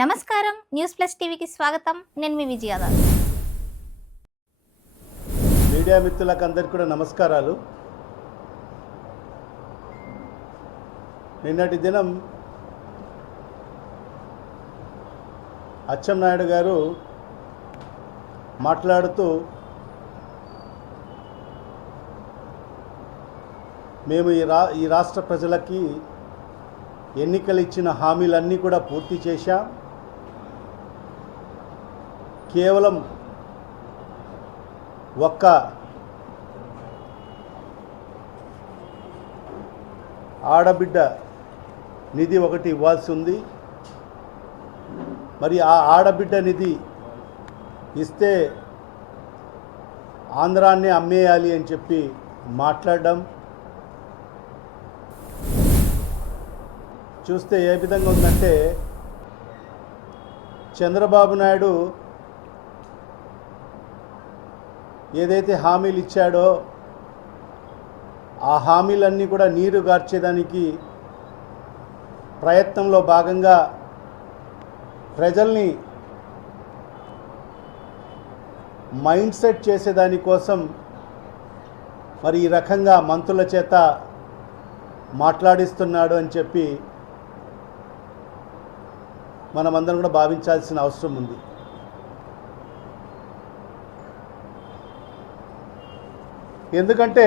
నమస్కారం news plus టీవీకి స్వాగతం. నేను మీ విజయదాస్. మీడియా మిత్రులకు అందరికీ కూడా నమస్కారాలు. నిన్నటి దినం అచ్చెన్నాయుడు గారు మాట్లాడుతూ మేము ఈ రాష్ట్ర ప్రజలకి ఎన్నికలు ఇచ్చిన హామీలన్నీ కూడా పూర్తి చేశాం. కేవలం ఒక్క ఆడబిడ్డ నిధి ఒకటి ఇవ్వాల్సి ఉంది. మరి ఆ ఆడబిడ్డ నిధి ఇస్తే ఆంధ్రాన్ని అమ్మేయాలి అని చెప్పి మాట్లాడడం చూస్తే ఏ విధంగా ఉందంటే, చంద్రబాబు నాయుడు ఏదైతే హామీలు ఇచ్చాడో ఆ హామీలన్నీ కూడా నీరు గార్చేదానికి ప్రయత్నంలో భాగంగా ప్రజల్ని మైండ్ సెట్ చేసేదానికోసం మరి ఈ రకంగా మంత్రుల చేత మాట్లాడిస్తున్నాడు అని చెప్పి మనమందరం కూడా భావించాల్సిన అవసరం ఉంది. ఎందుకంటే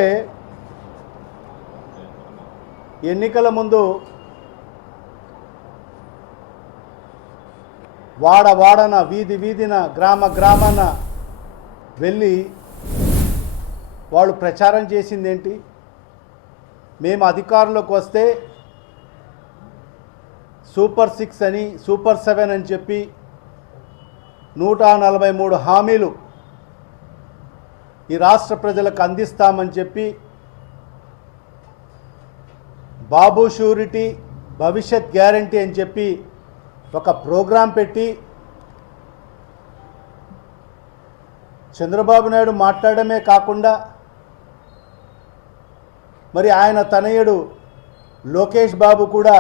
ఎన్నికల ముందు వాడన వీధిన గ్రామాన వెళ్ళి వాళ్ళు ప్రచారం చేసింది ఏంటి? మేము అధికారంలోకి వస్తే సూపర్ 6 అని సూపర్ 7 అని చెప్పి 143 హామీలు ఈ రాష్ట్ర ప్రజలకు అందిస్తామని చెప్పి బాబు షూరిటీ భవిష్యత్ గ్యారంటీ అని చెప్పి ఒక ప్రోగ్రాం పెట్టి చంద్రబాబు నాయుడు మాట్లాడమే కాకుండా మరి ఆయన తనయుడు లోకేష్ బాబు కూడా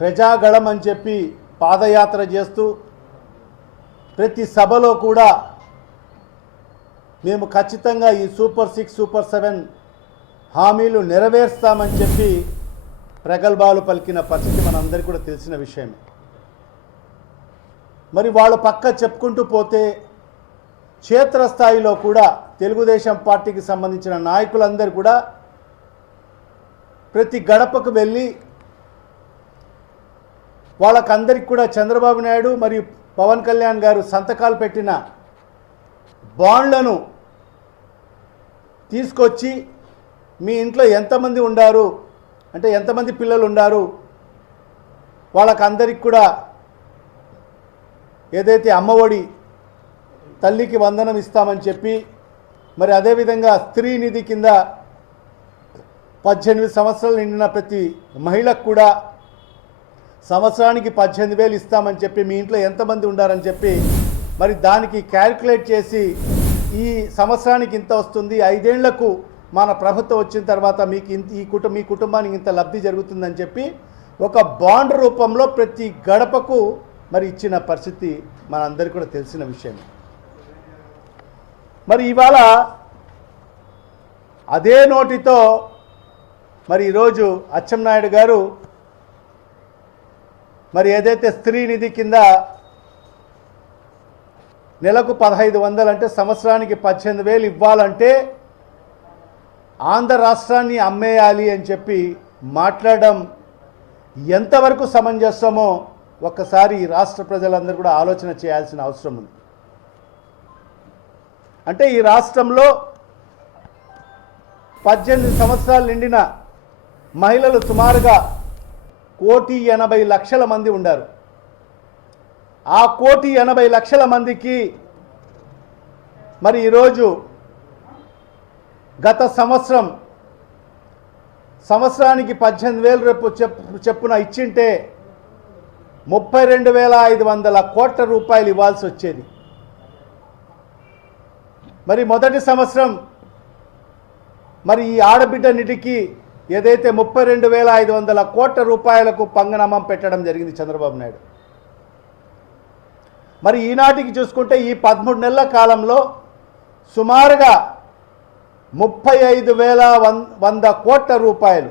ప్రజాగళం అని చెప్పి పాదయాత్ర చేస్తూ ప్రతి సభలో కూడా మేము ఖచ్చితంగా ఈ సూపర్ 6 సూపర్ 7 హామీలు నెరవేర్స్తామని చెప్పి ప్రగల్భాలు పలికిన పరిస్థితి మనందరికీ కూడా తెలిసిన విషయమే. మరి వాళ్ళు పక్క చెప్పుకుంటూ పోతే క్షేత్రస్థాయిలో కూడా తెలుగుదేశం పార్టీకి సంబంధించిన నాయకులందరూ కూడా ప్రతి గడపకు వెళ్ళి వాళ్ళకందరికి కూడా చంద్రబాబు నాయుడు మరియు పవన్ కళ్యాణ్ గారు సంతకాలు పెట్టిన బాండ్లను తీసుకొచ్చి మీ ఇంట్లో ఎంతమంది ఉండారు అంటే ఎంతమంది పిల్లలు ఉండారు వాళ్ళకందరికి కూడా ఏదైతే అమ్మఒడి తల్లికి వందనం ఇస్తామని చెప్పి మరి అదేవిధంగా స్త్రీ నిధి కింద 18 సంవత్సరాలు నిండిన ప్రతి మహిళకు కూడా సంవత్సరానికి 18,000 ఇస్తామని చెప్పి మీ ఇంట్లో ఎంతమంది ఉండారని చెప్పి మరి దానికి క్యాల్కులేట్ చేసి ఈ సంవత్సరానికి ఇంత వస్తుంది, 5 ఏళ్లకు మన ప్రభుత్వం వచ్చిన తర్వాత మీకు మీ కుటుంబానికి ఇంత లబ్ధి జరుగుతుందని చెప్పి ఒక బాండ్ రూపంలో ప్రతి గడపకు మరి ఇచ్చిన పరిస్థితి మనందరికీ కూడా తెలిసిన విషయం. మరి ఇవాళ అదే నోటితో మరి ఈరోజు అచ్చెన్నాయుడు గారు మరి ఏదైతే స్త్రీ నిధి కింద నెలకు 1,500 అంటే సంవత్సరానికి 18,000 ఇవ్వాలంటే ఆంధ్ర రాష్ట్రాన్ని అమ్మేయాలి అని చెప్పి మాట్లాడడం ఎంతవరకు సమంజసమో ఒక్కసారి ఈ రాష్ట్ర ప్రజలందరూ కూడా ఆలోచన చేయాల్సిన అవసరం ఉంది. అంటే ఈ రాష్ట్రంలో 18 సంవత్సరాలు నిండిన మహిళలు సుమారుగా 1,80,00,000 మంది ఉండారు. ఆ 1,80,00,000 మందికి మరి ఈరోజు గత సంవత్సరానికి 18,000 రేపు చెప్పున ఇచ్చింటే 32,500 కోట్ల రూపాయలు ఇవ్వాల్సి వచ్చేది. మరి మొదటి సంవత్సరం మరి ఈ ఆడబిడ్డ నిధికి ఏదైతే 32,500 కోట్ల రూపాయలకు పంగనామం పెట్టడం జరిగింది చంద్రబాబు నాయుడు. మరి ఈనాటికి చూసుకుంటే ఈ 13 నెలల కాలంలో సుమారుగా 35,100 కోట్ల రూపాయలు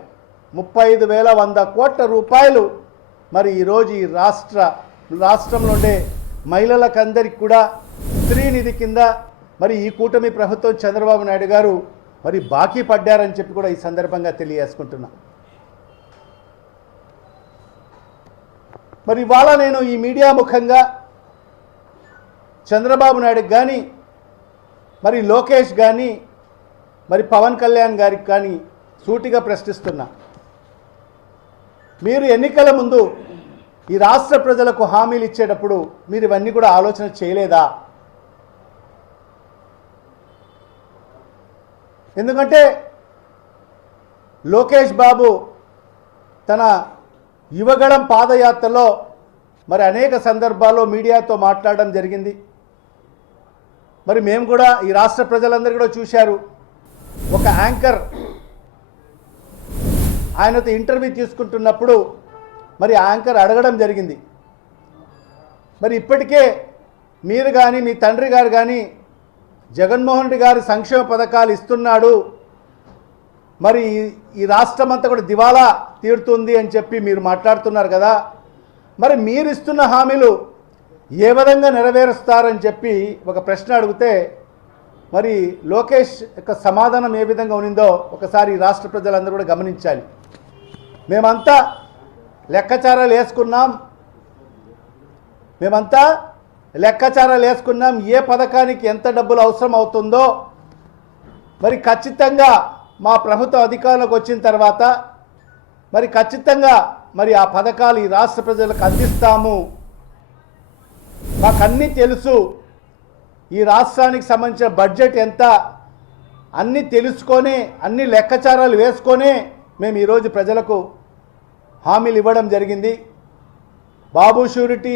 35,100 కోట్ల రూపాయలు మరి ఈరోజు ఈ రాష్ట్రంలో ఉండే మహిళలకందరికి కూడా స్త్రీనిధి కింద మరి ఈ కూటమి ప్రభుత్వం చంద్రబాబు నాయుడు గారు మరి బాకీ పడ్డారని చెప్పి కూడా ఈ సందర్భంగా తెలియజేసుకుంటున్నా. మరి ఇవాళ నేను ఈ మీడియా ముఖంగా చంద్రబాబు నాయుడుకి కానీ మరి లోకేష్ కానీ మరి పవన్ కళ్యాణ్ గారికి కానీ సూటిగా ప్రశ్నిస్తున్నా. మీరు ఎన్నికల ముందు ఈ రాష్ట్ర ప్రజలకు హామీలు ఇచ్చేటప్పుడు మీరు ఇవన్నీ కూడా ఆలోచన చేయలేదా? ఎందుకంటే లోకేష్ బాబు తన యువగళం పాదయాత్రలో మరి అనేక సందర్భాల్లో మీడియాతో మాట్లాడడం జరిగింది. మరి మేము కూడా ఈ రాష్ట్ర ప్రజలందరూ కూడా చూశారు. ఒక యాంకర్ ఆయనతో ఇంటర్వ్యూ తీసుకుంటున్నప్పుడు మరి యాంకర్ అడగడం జరిగింది, మరి ఇప్పటికే మీరు కానీ మీ తండ్రి గారు కానీ జగన్మోహన్ రెడ్డి గారు సంక్షేమ పథకాలు ఇస్తున్నాడు, మరి ఈ రాష్ట్రం అంతా కూడా దివాలా తీరుతుంది అని చెప్పి మీరు మాట్లాడుతున్నారు కదా, మరి మీరు ఇస్తున్న హామీలు ఏ విధంగా నెరవేరుస్తారని చెప్పి ఒక ప్రశ్న అడిగితే మరి లోకేష్ యొక్క సమాధానం ఏ విధంగా ఉన్నిందో ఒకసారి రాష్ట్ర ప్రజలందరూ కూడా గమనించాలి. మేమంతా లెక్కాచారాలు వేసుకున్నాం, ఏ పథకానికి ఎంత డబ్బులు అవసరం అవుతుందో మరి ఖచ్చితంగా మా ప్రభుత్వ అధికారంలోకి వచ్చిన తర్వాత మరి ఖచ్చితంగా మరి ఆ పథకాలు ఈ రాష్ట్ర ప్రజలకు అందిస్తాము. మాకన్నీ తెలుసు, ఈ రాష్ట్రానికి సంబంధించిన బడ్జెట్ ఎంత అన్నీ తెలుసుకొని అన్ని లెక్కాచారాలు వేసుకొని మేము ఈరోజు ప్రజలకు హామీలు ఇవ్వడం జరిగింది. బాబు షూరిటీ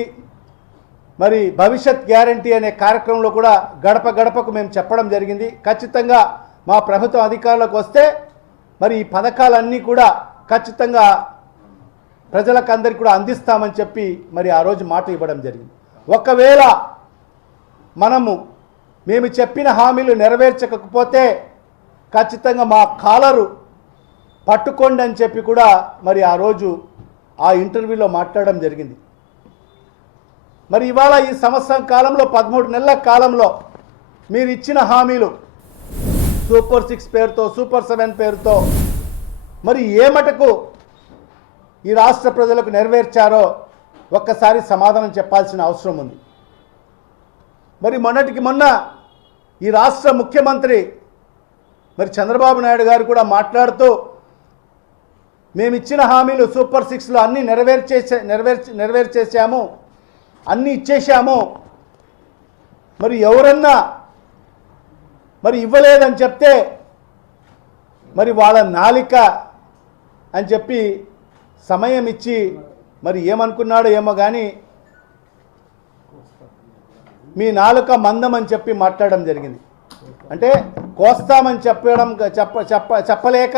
మరి భవిష్యత్ గ్యారంటీ అనే కార్యక్రమంలో కూడా గడప గడపకు మేము చెప్పడం జరిగింది. ఖచ్చితంగా మా ప్రభుత్వం అధికారంలోకి వస్తే మరి ఈ పథకాలన్నీ కూడా ఖచ్చితంగా ప్రజలకు అందరికీ కూడా అందిస్తామని చెప్పి మరి ఆ రోజు మాట ఇవ్వడం జరిగింది. ఒకవేళ మేము చెప్పిన హామీలు నెరవేర్చకపోతే ఖచ్చితంగా మా కాలరు పట్టుకోండి అని చెప్పి కూడా మరి ఆ రోజు ఆ ఇంటర్వ్యూలో మాట్లాడడం జరిగింది. మరి ఇవాళ ఈ సంవత్సరం కాలంలో 13 నెలల కాలంలో మీరు ఇచ్చిన హామీలు సూపర్ 6 పేరుతో సూపర్ 7 పేరుతో మరి ఏ మటుకు ఈ రాష్ట్ర ప్రజలకు నెరవేర్చారో ఒక్కసారి సమాధానం చెప్పాల్సిన అవసరం ఉంది. మరి మొన్నటికి మొన్న ఈ రాష్ట్ర ముఖ్యమంత్రి మరి చంద్రబాబు నాయుడు గారు కూడా మాట్లాడుతూ మేము ఇచ్చిన హామీలు సూపర్ 6లో అన్నీ నెరవేర్చేసాము, అన్నీ ఇచ్చేసాము, మరి ఎవరన్నా మరి ఇవ్వలేదని చెప్తే మరి వాళ్ళ నాలిక అని చెప్పి సమయం ఇచ్చి మరి ఏమనుకున్నాడో ఏమో కానీ మీ నాలుక మందం అని చెప్పి మాట్లాడడం జరిగింది. అంటే కోస్తామని చెప్పలేక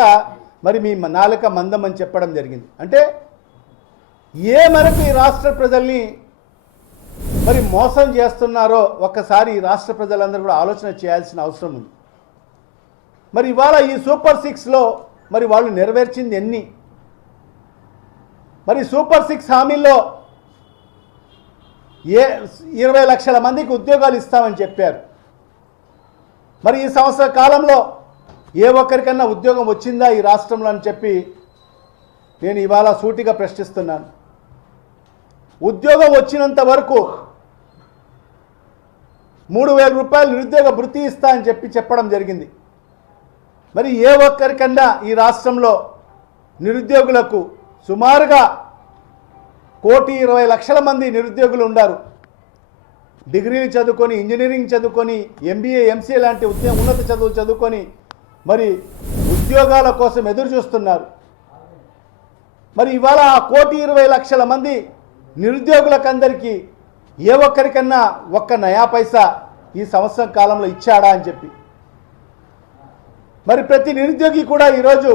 మరి మీ నాలుక మందం అని చెప్పడం జరిగింది. అంటే ఏ మేరకు ఈ రాష్ట్ర ప్రజల్ని మరి మోసం చేస్తున్నారో ఒక్కసారి ఈ రాష్ట్ర ప్రజలందరూ కూడా ఆలోచన చేయాల్సిన అవసరం ఉంది. మరి ఇవాళ ఈ సూపర్ 6లో మరి వాళ్ళు నెరవేర్చింది ఎన్ని? మరి సూపర్ 6 హామీల్లో 20 లక్షల మందికి ఉద్యోగాలు ఇస్తామని చెప్పారు. మరి ఈ సంవత్సర కాలంలో ఏ ఒక్కరికన్నా ఉద్యోగం వచ్చిందా ఈ రాష్ట్రంలో అని చెప్పి నేను ఇవాళ సూటిగా ప్రశ్నిస్తున్నాను. ఉద్యోగం వచ్చినంత వరకు 3,000 రూపాయలు నిరుద్యోగ భృతి ఇస్తా అని చెప్పడం జరిగింది. మరి ఏ ఒక్కరికన్నా ఈ రాష్ట్రంలో నిరుద్యోగులకు సుమారుగా 1,20,00,000 మంది నిరుద్యోగులు ఉన్నారు. డిగ్రీలు చదువుకొని, ఇంజనీరింగ్ చదువుకొని, MBA MCA లాంటి ఉన్నత చదువులు చదువుకొని మరి ఉద్యోగాల కోసం ఎదురు చూస్తున్నారు. మరి ఇవాళ 1,20,00,000 మంది నిరుద్యోగులకందరికీ ఏ ఒక్కరికన్నా ఒక్క నయా పైసా ఈ సంవత్సరం కాలంలో ఇచ్చాడా అని చెప్పి మరి ప్రతి నిరుద్యోగి కూడా ఈరోజు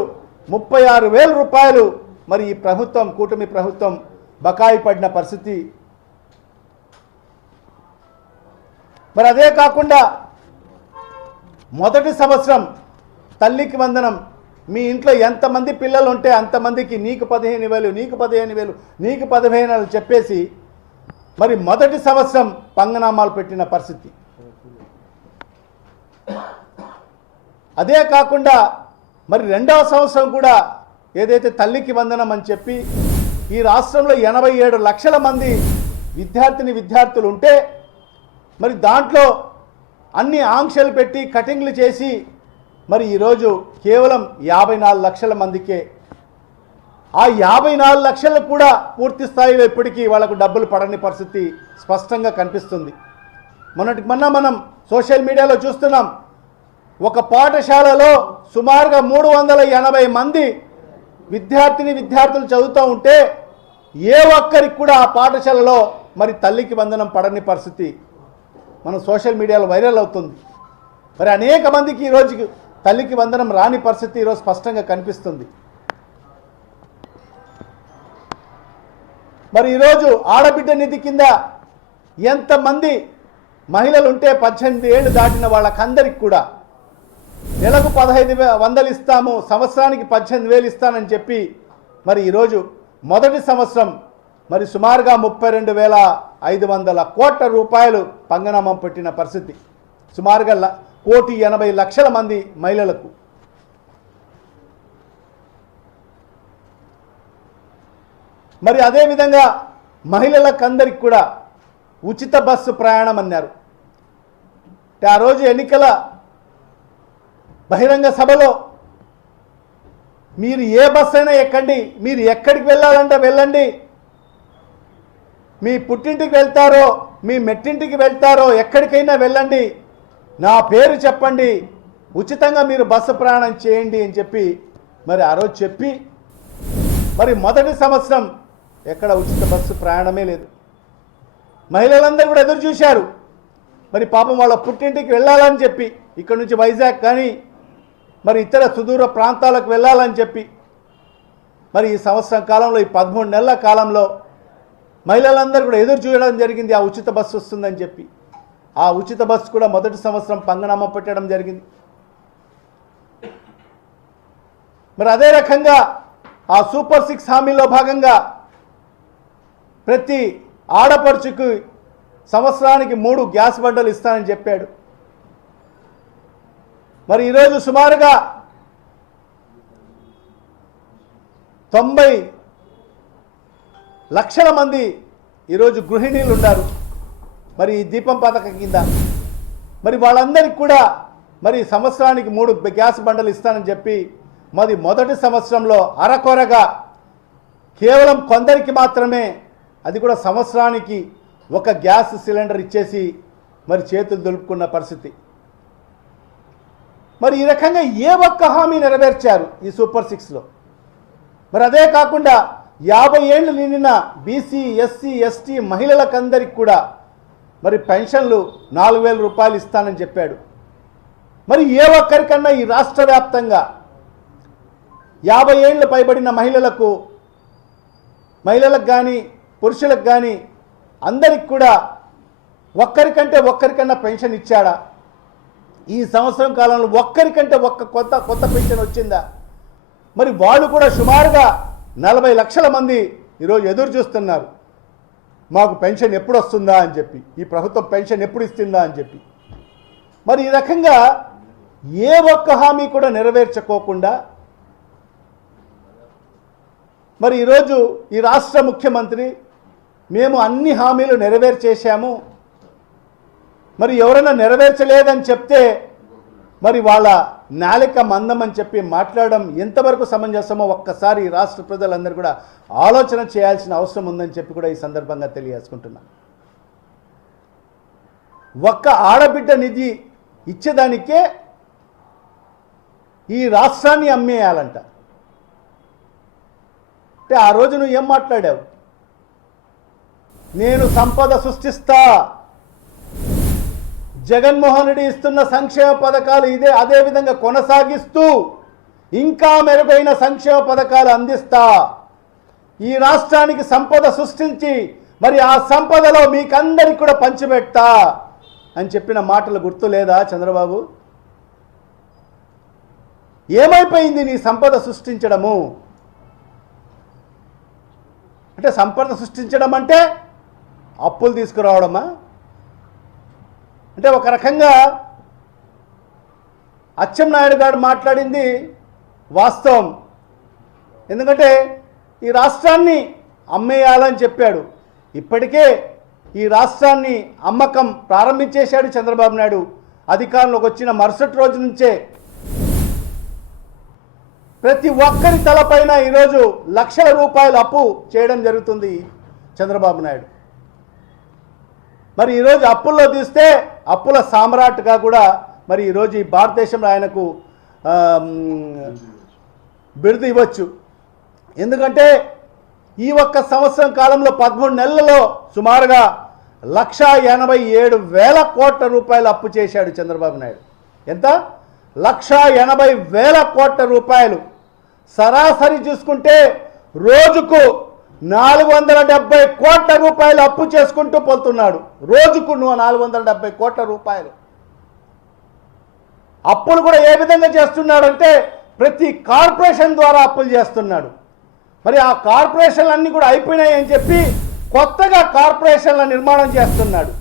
36,000 రూపాయలు మరి ఈ ప్రభుత్వం కూటమి ప్రభుత్వం బకాయి పడిన పరిస్థితి మరి అదే కాకుండా మొదటి సంవత్సరం తల్లికి వందనం, మీ ఇంట్లో ఎంతమంది పిల్లలు ఉంటే అంతమందికి నీకు 15,000 నీకు 15,000 నీకు 15,000 చెప్పేసి మరి మొదటి సంవత్సరం పంగనామాలు పెట్టిన పరిస్థితి. అదే కాకుండా మరి రెండవ సంవత్సరం కూడా ఏదైతే తల్లికి వందనం అని చెప్పి ఈ రాష్ట్రంలో 87 లక్షల మంది విద్యార్థులు ఉంటే మరి దాంట్లో అన్ని ఆంక్షలు పెట్టి కటింగ్లు చేసి మరి ఈరోజు కేవలం 54 లక్షల మందికే, ఆ 54 లక్షలకు కూడా పూర్తి స్థాయిలో ఇప్పటికీ వాళ్ళకు డబ్బులు పడని పరిస్థితి స్పష్టంగా కనిపిస్తుంది. మొన్న మనం సోషల్ మీడియాలో చూస్తున్నాం, ఒక పాఠశాలలో సుమారుగా 380 మంది విద్యార్థులు చదువుతూ ఉంటే ఏ ఒక్కరికి కూడా ఆ పాఠశాలలో మరి తల్లికి వందనం పడని పరిస్థితి మన సోషల్ మీడియాలో వైరల్ అవుతుంది. మరి అనేక మందికి ఈరోజు తల్లికి వందనం రాని పరిస్థితి ఈరోజు స్పష్టంగా కనిపిస్తుంది. మరి ఈరోజు ఆడబిడ్డ నిధి కింద ఎంతమంది మహిళలు ఉంటే 18 ఏళ్ళు దాటిన వాళ్ళకందరికి కూడా నెలకు 1500 ఇస్తాము, సంవత్సరానికి 18,000 ఇస్తానని చెప్పి మరి ఈరోజు మొదటి సంవత్సరం మరి సుమారుగా 32,500 కోట్ల రూపాయలు పంగనామం పెట్టిన పరిస్థితి, సుమారుగా 1,80,00,000 మంది మహిళలకు. మరి అదేవిధంగా మహిళలకందరికి కూడా ఉచిత బస్సు ప్రయాణం అన్నారు. ఆ రోజు ఎన్నికల బహిరంగ సభలో మీరు ఏ బస్సు అయినా ఎక్కండి, మీరు ఎక్కడికి వెళ్ళాలంటే వెళ్ళండి, మీ పుట్టింటికి వెళ్తారో మీ మెట్టింటికి వెళ్తారో ఎక్కడికైనా వెళ్ళండి, నా పేరు చెప్పండి, ఉచితంగా మీరు బస్సు ప్రయాణం చేయండి అని చెప్పి మరి ఆ రోజు చెప్పి మరి మొదటి సంవత్సరం ఎక్కడ ఉచిత బస్సు ప్రయాణమే లేదు. మహిళలందరూ కూడా ఎదురు చూశారు, మరి పాపం వాళ్ళ పుట్టింటికి వెళ్ళాలని చెప్పి, ఇక్కడ నుంచి వైజాగ్ కానీ మరి ఇతర సుదూర ప్రాంతాలకు వెళ్ళాలని చెప్పి మరి ఈ సంవత్సరం కాలంలో ఈ 13 నెలల కాలంలో మహిళలందరూ కూడా ఎదురు చూడడం జరిగింది, ఆ ఉచిత బస్సు వస్తుందని చెప్పి. ఆ ఉచిత బస్సు కూడా మొదటి సంవత్సరం పంగనామం పెట్టడం జరిగింది. మరి అదే రకంగా ఆ సూపర్ 6 హామీలో భాగంగా ప్రతి ఆడపడుచుకు సంవత్సరానికి 3 గ్యాస్ బండలు ఇస్తానని చెప్పాడు. మరి ఈరోజు సుమారుగా 90 లక్షల మంది ఈరోజు గృహిణీలు ఉన్నారు మరి ఈ దీపం పథకం కింద. మరి వాళ్ళందరికీ కూడా మరి సంవత్సరానికి 3 గ్యాస్ బండలు ఇస్తానని చెప్పి మరి మొదటి సంవత్సరంలో అరకొరగా కేవలం కొందరికి మాత్రమే, అది కూడా సంవత్సరానికి 1 గ్యాస్ సిలిండర్ ఇచ్చేసి మరి చేతులు దులుపుకున్న పరిస్థితి. మరి ఈ రకంగా ఏ ఒక్క హామీ నెరవేర్చారు ఈ సూపర్ 6లో. మరి అదే కాకుండా 50 ఏళ్ళు నిండిన బీసీ ఎస్సీ ఎస్టీ మహిళలకందరికి కూడా మరి పెన్షన్లు 4,000 రూపాయలు ఇస్తానని చెప్పాడు. మరి ఏ ఒక్కరికన్నా ఈ రాష్ట్ర వ్యాప్తంగా 50 ఏళ్ళు పైబడిన మహిళలకు కానీ పురుషులకు కానీ అందరికి కూడా ఒక్కరికన్నా పెన్షన్ ఇచ్చాడా? ఈ సంవత్సరం కాలంలో ఒక్కరికంటే కొత్త పెన్షన్ వచ్చిందా? మరి వాళ్ళు కూడా సుమారుగా 40 లక్షల మంది ఈరోజు ఎదురు చూస్తున్నారు, మాకు పెన్షన్ ఎప్పుడు వస్తుందా అని చెప్పి, ఈ ప్రభుత్వం పెన్షన్ ఎప్పుడు ఇస్తుందా అని చెప్పి. మరి ఈ రకంగా ఏ ఒక్క హామీ కూడా నెరవేర్చుకోకుండా మరి ఈరోజు ఈ రాష్ట్ర ముఖ్యమంత్రి మేము అన్ని హామీలు నెరవేర్చేశాము, మరి ఎవరైనా నెరవేర్చలేదని చెప్తే మరి వాళ్ళ నాలిక మందమని చెప్పి మాట్లాడడం ఎంతవరకు సమంజసమో ఒక్కసారి ఈ రాష్ట్ర ప్రజలందరూ కూడా ఆలోచన చేయాల్సిన అవసరం ఉందని చెప్పి కూడా ఈ సందర్భంగా తెలియజేసుకుంటున్నా. ఒక్క ఆడబిడ్డ నిధి ఇచ్చేదానికే ఈ రాష్ట్రాన్ని అమ్మేయాలంట. అంటే ఆ రోజు నువ్వు ఏం మాట్లాడావు? నేను సంపద సృష్టిస్తా, జగన్మోహన్ రెడ్డి ఇస్తున్న సంక్షేమ పథకాలు అదే విధంగా కొనసాగిస్తూ ఇంకా మెరుగైన సంక్షేమ పథకాలు అందిస్తా, ఈ రాష్ట్రానికి సంపద సృష్టించి మరి ఆ సంపదలో మీకందరికి కూడా పంచిపెడతా, అని చెప్పిన మాటలు గుర్తు లేదా చంద్రబాబు? ఏమైపోయింది నీ సంపద సృష్టించడము? అంటే సంపద సృష్టించడం అంటే అప్పులు తీసుకురావడమా? అంటే ఒక రకంగా అచ్చెన్నాయుడు గారు మాట్లాడింది వాస్తవం. ఎందుకంటే ఈ రాష్ట్రాన్ని అమ్మేయాలని చెప్పాడు. ఇప్పటికే ఈ రాష్ట్రాన్ని అమ్మకం ప్రారంభించేశాడు చంద్రబాబు నాయుడు. అధికారంలోకి వచ్చిన మరుసటి రోజు నుంచే ప్రతి ఒక్కరి తలపైన ఈరోజు లక్షల రూపాయలు అప్పు చేయడం జరుగుతుంది చంద్రబాబు నాయుడు. మరి ఈరోజు అప్పుల్లో తీస్తే అప్పుల సామ్రాట్గా కూడా మరి ఈరోజు ఈ భారతదేశంలో ఆయనకు బిరుదు ఇవ్వచ్చు. ఎందుకంటే ఈ ఒక్క సంవత్సరం కాలంలో 13 నెలలలో సుమారుగా 1,87,000 కోట్ల రూపాయలు అప్పు చేశాడు చంద్రబాబు నాయుడు. ఎంత? 1,80,000 కోట్ల రూపాయలు. సరాసరి చూసుకుంటే రోజుకు 470 కోట్ల రూపాయలు అప్పు చేసుకుంటూ పోతున్నాడు. రోజుకు 470 కోట్ల రూపాయలు అప్పులు కూడా ఏ విధంగా చేస్తున్నాడంటే ప్రతి కార్పొరేషన్ ద్వారా అప్పులు చేస్తున్నాడు. మరి ఆ కార్పొరేషన్లన్నీ కూడా అయిపోయినాయి అని చెప్పి కొత్తగా కార్పొరేషన్ల నిర్మాణం చేస్తున్నాడు.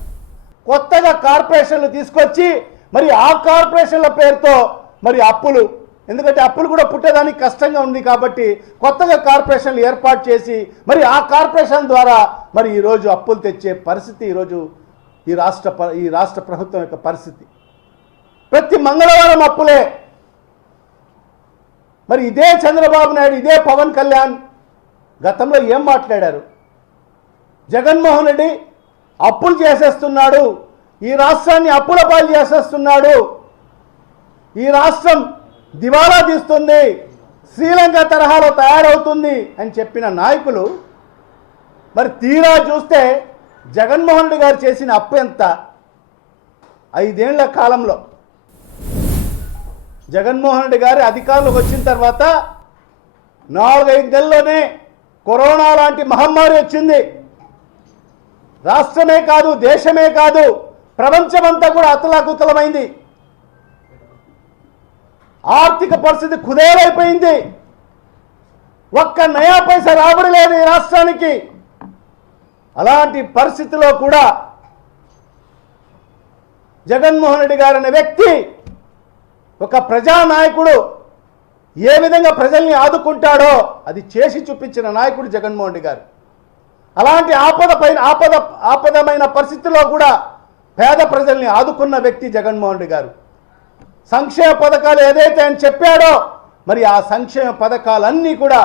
కొత్తగా కార్పొరేషన్లు తీసుకొచ్చి మరి ఆ కార్పొరేషన్ల పేరుతో మరి అప్పులు, ఎందుకంటే అప్పులు కూడా పుట్టేదానికి కష్టంగా ఉంది కాబట్టి కొత్తగా కార్పొరేషన్లు ఏర్పాటు చేసి మరి ఆ కార్పొరేషన్ ద్వారా మరి ఈరోజు అప్పులు తెచ్చే పరిస్థితి ఈరోజు ఈ రాష్ట్ర ప్రభుత్వం యొక్క పరిస్థితి. ప్రతి మంగళవారం అప్పులే. మరి ఇదే చంద్రబాబు నాయుడు, ఇదే పవన్ కళ్యాణ్ గతంలో ఏం మాట్లాడారు? జగన్మోహన్ రెడ్డి అప్పులు చేసేస్తున్నాడు, ఈ రాష్ట్రాన్ని అప్పుల పాలు చేసేస్తున్నాడు, ఈ రాష్ట్రం దివాలా తీస్తుంది, శ్రీలంక తరహాలో తయారవుతుంది అని చెప్పిన నాయకులు మరి తీరా చూస్తే జగన్మోహన్ రెడ్డి గారు చేసిన అప్పు ఎంత? 5 ఏళ్ల కాలంలో జగన్మోహన్ రెడ్డి గారి అధికారంలోకి వచ్చిన తర్వాత 4-5 నెలల్లోనే కరోనా లాంటి మహమ్మారి వచ్చింది. రాష్ట్రమే కాదు, దేశమే కాదు, ప్రపంచమంతా కూడా అతలాకుతలమైంది. ఆర్థిక పరిస్థితి కుదేలైపోయింది. ఒక్క నయా పైసా రాబడి లేదు ఈ రాష్ట్రానికి. అలాంటి పరిస్థితిలో కూడా జగన్మోహన్ రెడ్డి గారు అనే వ్యక్తి, ఒక ప్రజానాయకుడు ఏ విధంగా ప్రజల్ని ఆదుకుంటాడో అది చేసి చూపించిన నాయకుడు జగన్మోహన్ రెడ్డి గారు. అలాంటి ఆపదమైన పరిస్థితుల్లో కూడా పేద ప్రజల్ని ఆదుకున్న వ్యక్తి జగన్మోహన్ రెడ్డి గారు. సంక్షేమ పథకాలు ఏదైతే ఆయన చెప్పాడో మరి ఆ సంక్షేమ పథకాలన్నీ కూడా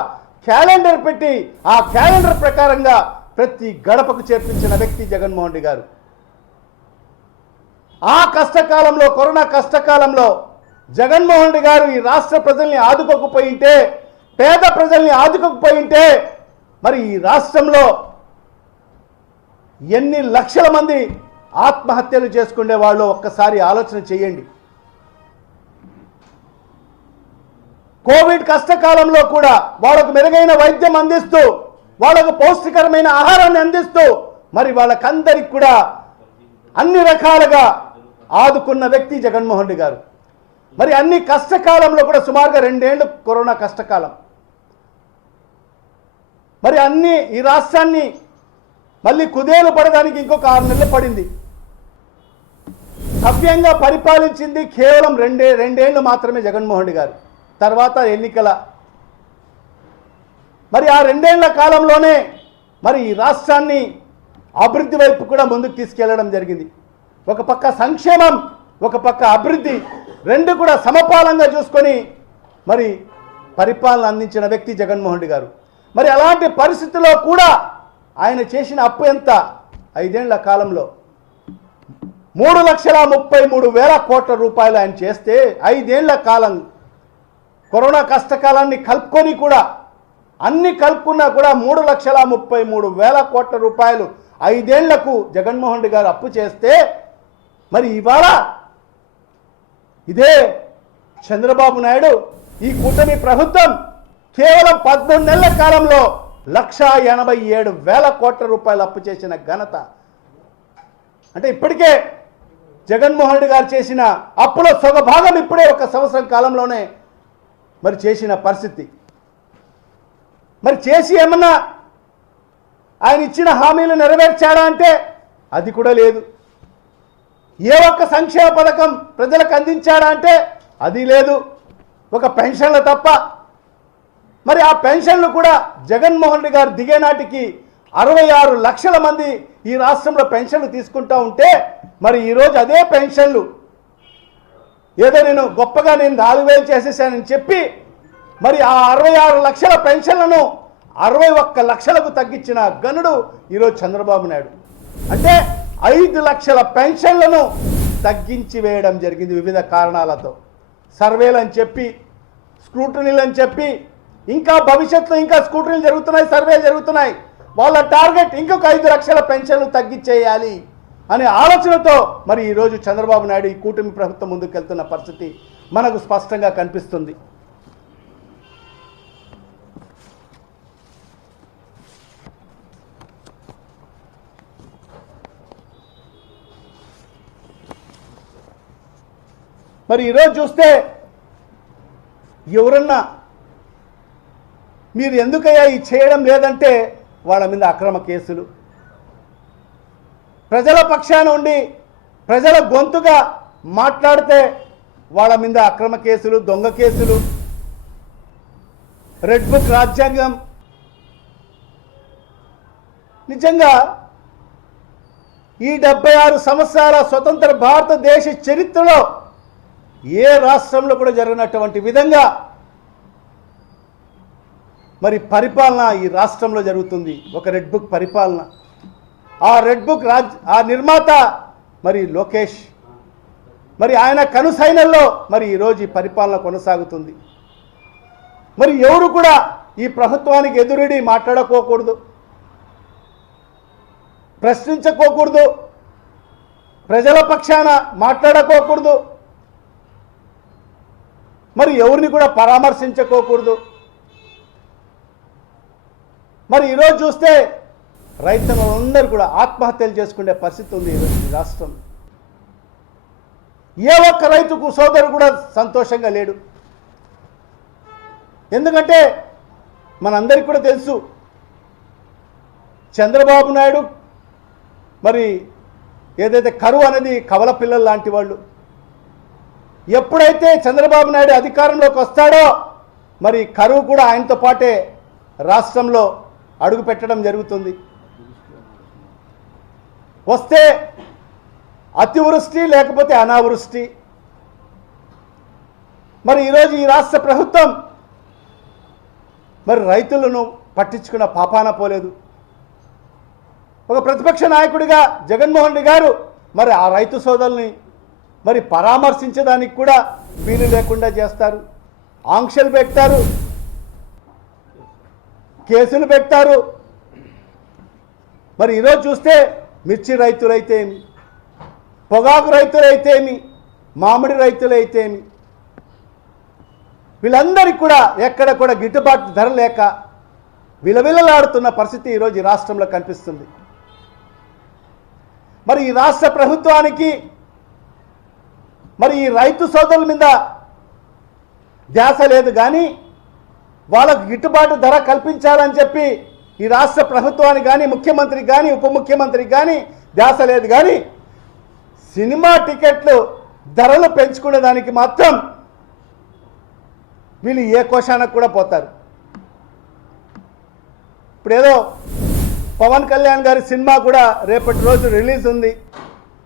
క్యాలెండర్ పెట్టి ఆ క్యాలెండర్ ప్రకారంగా ప్రతి గడపకు చేర్పించిన వ్యక్తి జగన్మోహన్ రెడ్డి గారు. ఆ కష్టకాలంలో, కరోనా కష్టకాలంలో జగన్మోహన్ రెడ్డి గారు ఈ రాష్ట్ర ప్రజల్ని ఆదుకోకపోయింటే, పేద ప్రజల్ని ఆదుకోకపోయింటే మరి ఈ రాష్ట్రంలో ఎన్ని లక్షల మంది ఆత్మహత్యలు చేసుకునే వాళ్ళు ఒక్కసారి ఆలోచన చేయండి. కోవిడ్ కష్టకాలంలో కూడా వాళ్ళకు మెరుగైన వైద్యం అందిస్తూ, వాళ్ళకు పౌష్టికరమైన ఆహారాన్ని అందిస్తూ మరి వాళ్ళకందరికి కూడా అన్ని రకాలుగా ఆదుకున్న వ్యక్తి జగన్మోహన్ రెడ్డి గారు. మరి అన్ని కష్టకాలంలో కూడా సుమారుగా 2 ఏళ్ళు కరోనా కష్టకాలం. మరి ఈ రాష్ట్రాన్ని మళ్ళీ కుదేలు పడడానికి ఇంకొక 6 నెలలు పడింది. సవ్యంగా పరిపాలించింది కేవలం 2 ఏళ్ళు మాత్రమే జగన్మోహన్ రెడ్డి గారు. తర్వాత ఎన్నికల మరి ఆ 2 ఏళ్ల కాలంలోనే మరి ఈ రాష్ట్రాన్ని అభివృద్ధి వైపు కూడా ముందుకు తీసుకెళ్లడం జరిగింది. ఒక పక్క సంక్షేమం, ఒక పక్క అభివృద్ధి, రెండు కూడా సమపాలంగా చూసుకొని మరి పరిపాలన అందించిన వ్యక్తి జగన్మోహన్ రెడ్డి గారు. మరి అలాంటి పరిస్థితుల్లో కూడా ఆయన చేసిన అప్పు ఎంత? 5 ఏళ్ల కాలంలో 3,33,000 కోట్ల రూపాయలు ఆయన చేస్తే 5 ఏళ్ల కాలం కరోనా కష్టకాలాన్ని కలుపుకొని కూడా అన్ని కలుపుకున్నా కూడా 3,33,000 కోట్ల రూపాయలు 5 ఏళ్లకు జగన్మోహన్ రెడ్డి గారు అప్పు చేస్తే మరి ఇవాళ ఇదే చంద్రబాబు నాయుడు ఈ కూటమి ప్రభుత్వం కేవలం 13 నెలల కాలంలో 1,87,000 కోట్ల రూపాయలు అప్పు చేసిన ఘనత. అంటే ఇప్పటికే జగన్మోహన్ రెడ్డి గారు చేసిన అప్పులో సగ భాగం ఇప్పుడే ఒక సంవత్సరం కాలంలోనే మరి చేసిన పరిస్థితి. మరి చేసి ఏమన్నా ఆయన ఇచ్చిన హామీలు నెరవేర్చాడా అంటే అది కూడా లేదు. ఏ ఒక్క సంక్షేమ పథకం ప్రజలకు అందించాడా అంటే అది లేదు, ఒక పెన్షన్లు తప్ప. మరి ఆ పెన్షన్లు కూడా జగన్మోహన్ రెడ్డి గారు దిగే నాటికి 66 లక్షల మంది ఈ రాష్ట్రంలో పెన్షన్లు తీసుకుంటూ ఉంటే మరి ఈరోజు అదే పెన్షన్లు ఏదో నేను గొప్పగా 4,000 చేసేసానని చెప్పి మరి ఆ 66 లక్షల పెన్షన్లను 61 లక్షలకు తగ్గించిన గనుడు ఈరోజు చంద్రబాబు నాయుడు. అంటే 5 లక్షల పెన్షన్లను తగ్గించి వేయడం జరిగింది వివిధ కారణాలతో. సర్వేలు అని చెప్పి, స్క్రూటనీలు అని చెప్పి, ఇంకా భవిష్యత్తులో ఇంకా స్క్రూటనీలు జరుగుతున్నాయి, సర్వేలు జరుగుతున్నాయి. వాళ్ళ టార్గెట్ ఇంకొక 5 లక్షల పెన్షన్లు తగ్గించేయాలి అనే ఆలోచనతో మరి ఈరోజు చంద్రబాబు నాయుడు ఈ కూటమి ప్రభుత్వం ముందుకెళ్తున్న పరిస్థితి మనకు స్పష్టంగా కనిపిస్తుంది. మరి ఈరోజు చూస్తే ఎవరన్నా మీరు ఎందుకయ్యా ఇది చేయడం లేదంటే వాళ్ళ మీద అక్రమ కేసులు, ప్రజల పక్షాన ఉండి ప్రజల గొంతుగా మాట్లాడితే వాళ్ళ మీద అక్రమ కేసులు, దొంగ కేసులు, రెడ్ బుక్ రాజ్యాంగం. నిజంగా ఈ 76 సంవత్సరాల స్వతంత్ర భారతదేశ చరిత్రలో ఏ రాష్ట్రంలో కూడా జరిగినటువంటి విధంగా మరి పరిపాలన ఈ రాష్ట్రంలో జరుగుతుంది. ఒక రెడ్ బుక్ పరిపాలన. ఆ రెడ్ బుక్ ఆ నిర్మాత మరి లోకేష్, మరి ఆయన కనుసైనల్లో మరి ఈరోజు ఈ పరిపాలన కొనసాగుతుంది. మరి ఎవరు కూడా ఈ ప్రభుత్వానికి ఎదురుడి మాట్లాడుకోకూడదు, ప్రశ్నించుకోకూడదు, ప్రజల పక్షాన మాట్లాడుకోకూడదు, మరి ఎవరిని కూడా పరామర్శించుకోకూడదు. మరి ఈరోజు చూస్తే రైతులందరూ కూడా ఆత్మహత్యలు చేసుకునే పరిస్థితి ఉంది ఈరోజు ఈ రాష్ట్రం. ఏ ఒక్క రైతుకు సోదరుడు కూడా సంతోషంగా లేడు. ఎందుకంటే మనందరికీ కూడా తెలుసు చంద్రబాబు నాయుడు మరి ఏదైతే కరువు అనేది కవల పిల్లలు లాంటి వాళ్ళు. ఎప్పుడైతే చంద్రబాబు నాయుడు అధికారంలోకి వస్తాడో మరి కరువు కూడా ఆయనతో పాటే రాష్ట్రంలో అడుగు పెట్టడం జరుగుతుంది. వస్తే అతివృష్టి లేకపోతే అనావృష్టి. మరి ఈరోజు ఈ రాష్ట్ర ప్రభుత్వం మరి రైతులను పట్టించుకున్న పాపాన పోలేదు. ఒక ప్రతిపక్ష నాయకుడిగా జగన్మోహన్ రెడ్డి గారు మరి ఆ రైతు సోదరుల్ని మరి పరామర్శించడానికి కూడా వీలు లేకుండా చేస్తారు, ఆంక్షలు పెట్టారు, కేసులు పెట్టారు. మరి ఈరోజు చూస్తే మిర్చి రైతులైతేమి, పొగాకు రైతులైతేమి, మామిడి రైతులైతేమి, వీళ్ళందరికీ కూడా ఎక్కడ కూడా గిట్టుబాటు ధర లేక విలవిలలాడుతున్న పరిస్థితి ఈరోజు ఈ రాష్ట్రంలో కనిపిస్తుంది. మరి ఈ రాష్ట్ర ప్రభుత్వానికి మరి ఈ రైతు సోదరుల మీద ధ్యాస లేదు, కానీ వాళ్ళకు గిట్టుబాటు ధర కల్పించాలని చెప్పి ఈ రాష్ట్ర ప్రభుత్వానికి కానీ, ముఖ్యమంత్రికి కానీ, ఉప ముఖ్యమంత్రికి కానీ ధ్యాస లేదు. కానీ సినిమా టికెట్లు ధరలు పెంచుకునే దానికి మాత్రం వీళ్ళు ఏ కోశానికి కూడా పోతారు. ఇప్పుడు ఏదో పవన్ కళ్యాణ్ గారి సినిమా కూడా రేపటి రోజు రిలీజ్ ఉంది.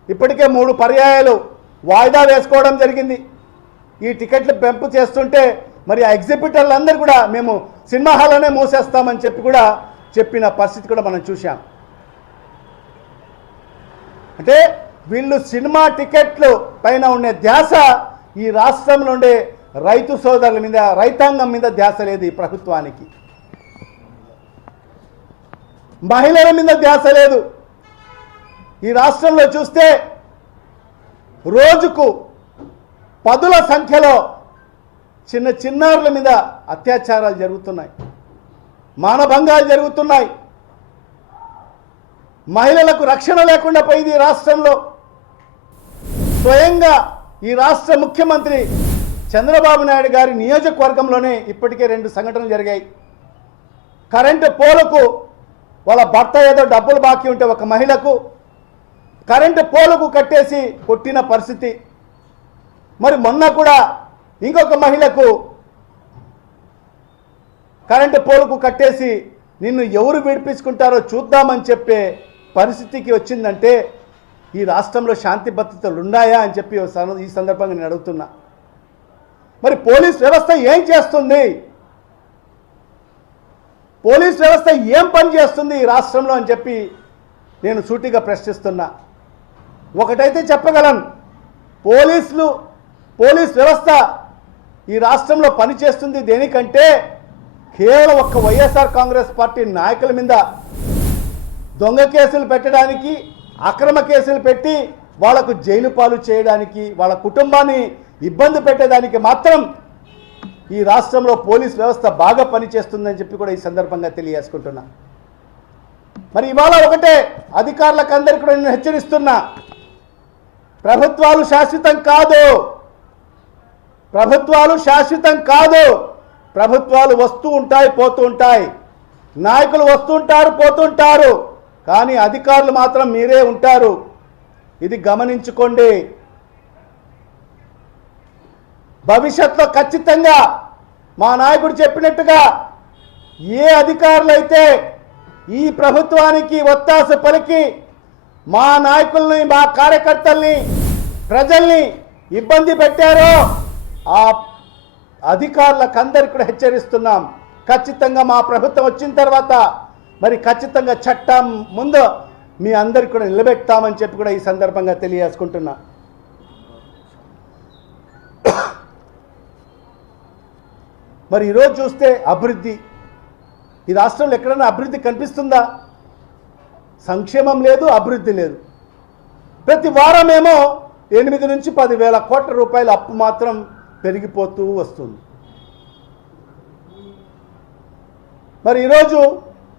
ఇప్పటికే 3 పర్యాయాలు వాయిదా వేసుకోవడం జరిగింది. ఈ టికెట్లు పెంపు చేస్తుంటే మరి ఆ ఎగ్జిబిటర్లందరూ కూడా మేము సినిమా హాల్లోనే మూసేస్తామని చెప్పి కూడా చెప్పిన పరిస్థితి కూడా మనం చూసాం. అంటే వీళ్ళు సినిమా టికెట్లు పైన ఉండే ధ్యాస ఈ రాష్ట్రంలో ఉండే రైతు సోదరుల మీద, రైతాంగం మీద ధ్యాస లేదు ఈ ప్రభుత్వానికి. మహిళల మీద ధ్యాస లేదు. ఈ రాష్ట్రంలో చూస్తే రోజుకు 10ల సంఖ్యలో చిన్నారుల మీద అత్యాచారాలు జరుగుతున్నాయి, మానభంగాలు జరుగుతున్నాయి. మహిళలకు రక్షణ లేకుండా పోయింది ఈ రాష్ట్రంలో. స్వయంగా ఈ రాష్ట్ర ముఖ్యమంత్రి చంద్రబాబు నాయుడు గారి నియోజకవర్గంలోనే ఇప్పటికే 2 సంఘటనలు జరిగాయి. కరెంటు పోలుకు వాళ్ళ భర్త ఏదో డబ్బులు బాకీ ఉంటే ఒక మహిళకు కరెంటు పోలుకు కట్టేసి కొట్టిన పరిస్థితి. మరి మొన్న కూడా ఇంకొక మహిళకు కరెంటు పోలుకు కట్టేసి నిన్ను ఎవరు విడిపించుకుంటారో చూద్దామని చెప్పే పరిస్థితికి వచ్చిందంటే ఈ రాష్ట్రంలో శాంతి భద్రతలు ఉన్నాయా అని చెప్పి ఈ సందర్భంగా నేను అడుగుతున్నా. మరి పోలీస్ వ్యవస్థ ఏం చేస్తుంది? పోలీస్ వ్యవస్థ ఏం పని చేస్తుంది ఈ రాష్ట్రంలో అని చెప్పి నేను సూటిగా ప్రశ్నిస్తున్నా. ఒకటైతే చెప్పగలను, పోలీస్ వ్యవస్థ ఈ రాష్ట్రంలో పనిచేస్తుంది దేనికంటే కేవలం ఒక్క వైఎస్ఆర్ కాంగ్రెస్ పార్టీ నాయకుల మీద దొంగ కేసులు పెట్టడానికి, అక్రమ కేసులు పెట్టి వాళ్లకు జైలు పాలు చేయడానికి, వాళ్ళ కుటుంబాన్ని ఇబ్బంది పెట్టడానికి మాత్రం ఈ రాష్ట్రంలో పోలీస్ వ్యవస్థ బాగా పనిచేస్తుందని చెప్పి కూడా ఈ సందర్భంగా తెలియజేసుకుంటున్నా. మరి ఇవాళ ఒకటే అధికారులకు అందరికీ కూడా నేను హెచ్చరిస్తున్నా, ప్రభుత్వాలు శాశ్వతం కాదు, ప్రభుత్వాలు వస్తూ ఉంటాయి పోతూ ఉంటాయి, నాయకులు వస్తుంటారు పోతుంటారు, కానీ అధికారులు మాత్రం మీరే ఉంటారు. ఇది గమనించుకోండి. భవిష్యత్తులో ఖచ్చితంగా మా నాయకుడు చెప్పినట్టుగా ఏ అధికారులు అయితే ఈ ప్రభుత్వానికి ఒత్తాసు పలికి మా నాయకుల్ని, మా కార్యకర్తల్ని, ప్రజల్ని ఇబ్బంది పెట్టారో ఆ అధికారులకు అందరికీ కూడా హెచ్చరిస్తున్నాం. ఖచ్చితంగా మా ప్రభుత్వం వచ్చిన తర్వాత మరి ఖచ్చితంగా చట్టం ముందు మీ అందరికీ కూడా నిలబెడతామని చెప్పి కూడా ఈ సందర్భంగా తెలియజేసుకుంటున్నా. మరి ఈరోజు చూస్తే అభివృద్ధి, ఈ రాష్ట్రంలో ఎక్కడైనా అభివృద్ధి కనిపిస్తుందా? సంక్షేమం లేదు, అభివృద్ధి లేదు. ప్రతి వారమేమో 8 నుంచి 10,000 కోట్ల రూపాయల అప్పు మాత్రం పెరిగిపోతూ వస్తుంది. మరి ఈరోజు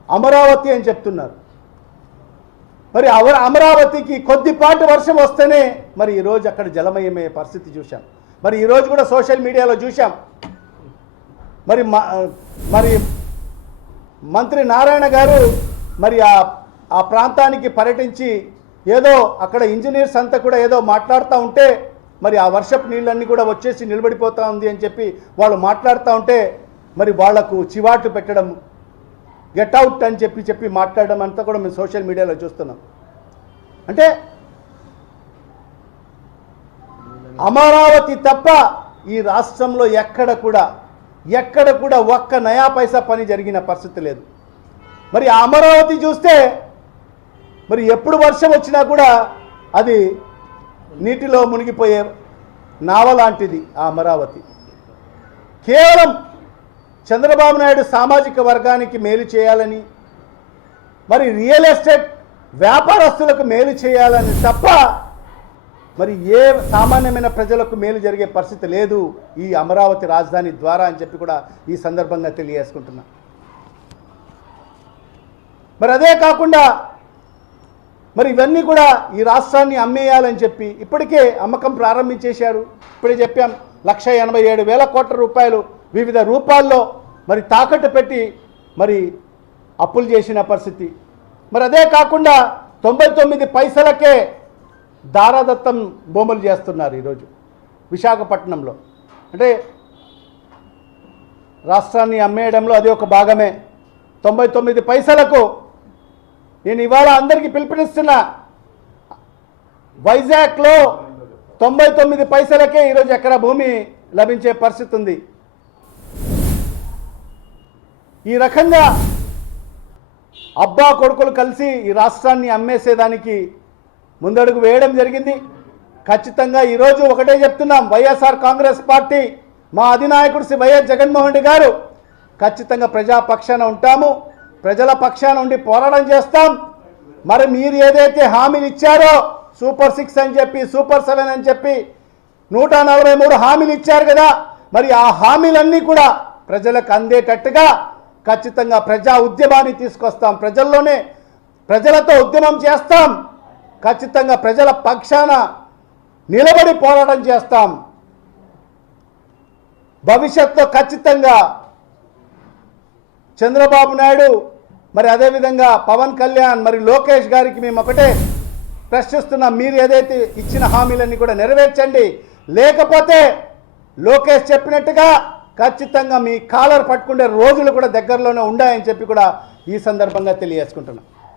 అమరావతి అని చెప్తున్నారు. మరి అమరావతికి కొద్దిపాటి వర్షం వస్తేనే మరి ఈరోజు అక్కడ జలమయమయ్యే పరిస్థితి చూశాం. మరి ఈరోజు కూడా సోషల్ మీడియాలో చూశాం. మరి మంత్రి నారాయణ గారు మరి ఆ ప్రాంతానికి పర్యటించి ఏదో అక్కడ ఇంజనీర్స్ అంతా కూడా ఏదో మాట్లాడుతూ ఉంటే మరి ఆ వర్షపు నీళ్ళన్నీ కూడా వచ్చేసి నిలబడిపోతూ ఉంది అని చెప్పి వాళ్ళు మాట్లాడుతూ ఉంటే మరి వాళ్లకు చివాట్లు పెట్టడం, గెట్ అవుట్ అని చెప్పి మాట్లాడడం అంతా కూడా మేము సోషల్ మీడియాలో చూస్తున్నాం. అంటే అమరావతి తప్ప ఈ రాష్ట్రంలో ఎక్కడ కూడా ఒక్క నయా పైసా పని జరిగిన పరిస్థితి లేదు. మరి ఆ అమరావతి చూస్తే మరి ఎప్పుడు వర్షం వచ్చినా కూడా అది నీటిలో మునిగిపోయే నావ లాంటిది ఆ అమరావతి. కేవలం చంద్రబాబు నాయుడు సామాజిక వర్గానికి మేలు చేయాలని, మరి రియల్ ఎస్టేట్ వ్యాపారస్తులకు మేలు చేయాలని తప్ప మరి ఏ సామాన్యమైన ప్రజలకు మేలు జరిగే పరిస్థితి లేదు ఈ అమరావతి రాజధాని ద్వారా అని చెప్పి కూడా ఈ సందర్భంగా తెలియజేసుకుంటున్నా. మరి అదే కాకుండా మరి ఇవన్నీ కూడా ఈ రాష్ట్రాన్ని అమ్మేయాలని చెప్పి ఇప్పటికే అమ్మకం ప్రారంభించేశారు. ఇప్పుడే చెప్పాం, 1,87,000 కోట్ల రూపాయలు వివిధ రూపాల్లో మరి తాకట్టు పెట్టి మరి అప్పులు చేసిన పరిస్థితి. మరి అదే కాకుండా 99 పైసలకే దారాదత్తం భూములు చేస్తున్నారు ఈరోజు విశాఖపట్నంలో. అంటే రాష్ట్రాన్ని అమ్మేయడంలో అది ఒక భాగమే. 99 పైసలకు నేను ఇవాళ అందరికీ పిలుపునిస్తున్నా, వైజాగ్లో 99 పైసలకే ఈరోజు ఎకరా భూమి లభించే పరిస్థితి ఉంది. ఈ రకంగా అబ్బా కొడుకులు కలిసి ఈ రాష్ట్రాన్ని అమ్మేసేదానికి ముందడుగు వేయడం జరిగింది. ఖచ్చితంగా ఈరోజు ఒకటే చెప్తున్నాం, వైఎస్ఆర్ కాంగ్రెస్ పార్టీ మా అధినాయకుడు శ్రీ వైఎస్ జగన్మోహన్ రెడ్డి గారు ఖచ్చితంగా ప్రజాపక్షాన ఉంటాము, ప్రజల పక్షాన ఉండి పోరాటం చేస్తాం. మరి మీరు ఏదైతే హామీలు ఇచ్చారో సూపర్ 6 అని చెప్పి, సూపర్ 7 అని చెప్పి 143 హామీలు ఇచ్చారు కదా, మరి ఆ హామీలన్నీ కూడా ప్రజలకు అందేటట్టుగా ఖచ్చితంగా ప్రజా ఉద్యమాన్ని తీసుకొస్తాం. ప్రజలతో ఉద్యమం చేస్తాం. ఖచ్చితంగా ప్రజల పక్షాన నిలబడి పోరాటం చేస్తాం. భవిష్యత్తులో ఖచ్చితంగా చంద్రబాబు నాయుడు మరి అదేవిధంగా పవన్ కళ్యాణ్ మరి లోకేష్ గారికి మేము ఒకటే ప్రశ్నిస్తున్నాం, మీరు ఏదైతే ఇచ్చిన హామీలన్నీ కూడా నెరవేర్చండి, లేకపోతే లోకేష్ చెప్పినట్టుగా ఖచ్చితంగా మీ కాలర్ పట్టుకునే రోజులు కూడా దగ్గరలోనే ఉన్నాయని చెప్పి కూడా ఈ సందర్భంగా తెలియజేసుకుంటున్నాం.